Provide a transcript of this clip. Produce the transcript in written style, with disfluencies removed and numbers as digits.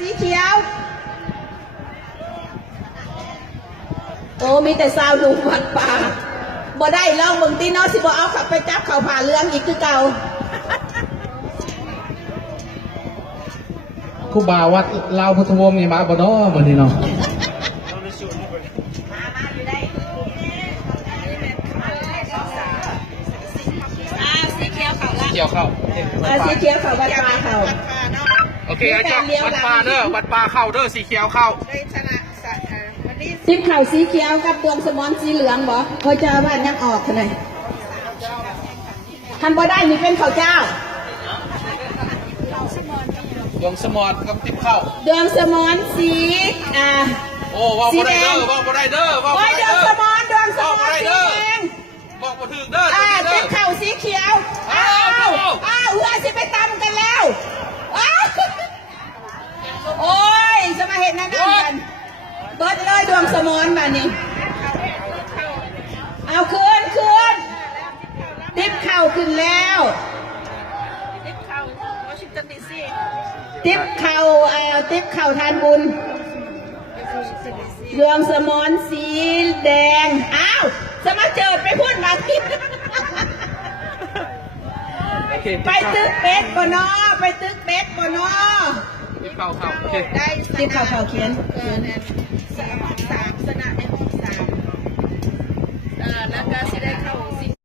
สีเขียวโอ้มีแต่สาวหนุ่มวัดป่าบ่ได้ลองเบิ่งตีน้อสิบ่เอาขับไปจับเขาผ่าเรื่องอีกคือเก่าครูบาวัดลาวพุทธวงศ์นี่มาบ่เนาะมื้อนี้เนาะสีเขียวเขาละ เกี่ยวเข้า สีเขียวเขาวัดป่าเขาโอเคอาจารย์วัดป่าเด้อวัดป่าเข้าเด้อสีเขียวเข้าทิพเข่าสีเขียวกับดวงสมอนสีเหลืองบ่คอยจะว่ายังออกขนาดทำบ่ได้มีเป็นข้าวเจ้าดวงสมอนกับติ๊บเข้าดวงสมอนสีโอ้ว่าบ่ได้เด้อว่าบ่ได้เด้อว่าบ่ได้เด้อดวงสมอนสีแดงบอกบ่ถึงเด้อทิพเข่าสีเขียวอ้าวเหือสิไปตำกันแล้วโอ้ยจะมาเห็นนั่นกันเบิดเลยดวงสมอนแบบนี้เอาขึ้นทิพเข่าขึ้นแล้วทิพเข่าวอชิงตันดีซีทิพเข่าทานบุญดวงสมอนสีแดงอ้าวสมาเจิดไปพูดมาทิพไปตึกเป็ดบ่นอไปตึกเป็ดบ่นอติ๊บเข้าโอเคได้ทิพเข่าเขียน3สนามในห้อง3แล้วก็สิได้เข้า